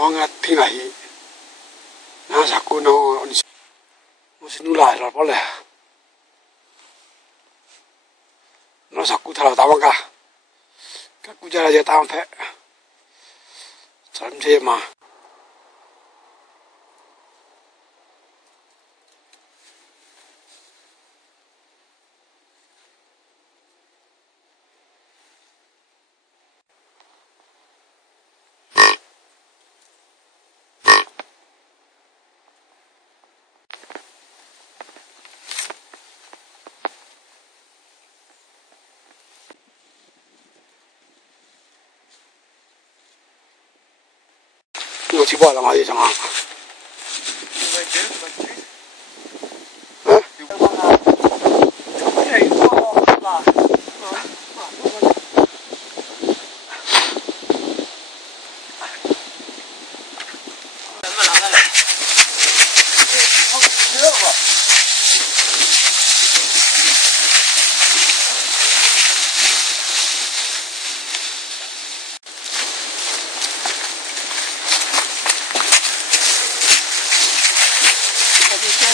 方个听来去，那啥姑娘，我是努来了，不来。那啥姑他老打我个，个姑家来就打我拍，真这嘛。 我去报了嘛，有什么？嗯？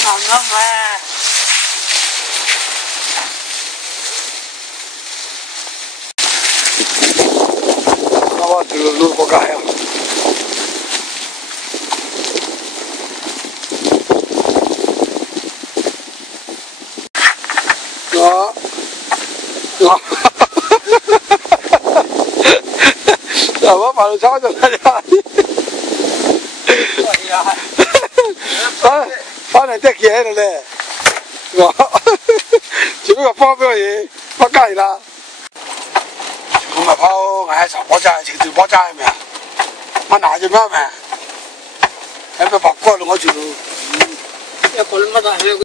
忙啊嘛！那我走路不干呀。我把路抄着了呀！翻嚟隻嘢喺度咧，我只不過幫俾我嘢，不計啦。我咪拋嗌茶波齋，食條波齋係咪啊？我拿住咩咪？喺咪白骨咯，我住。一個乜都係。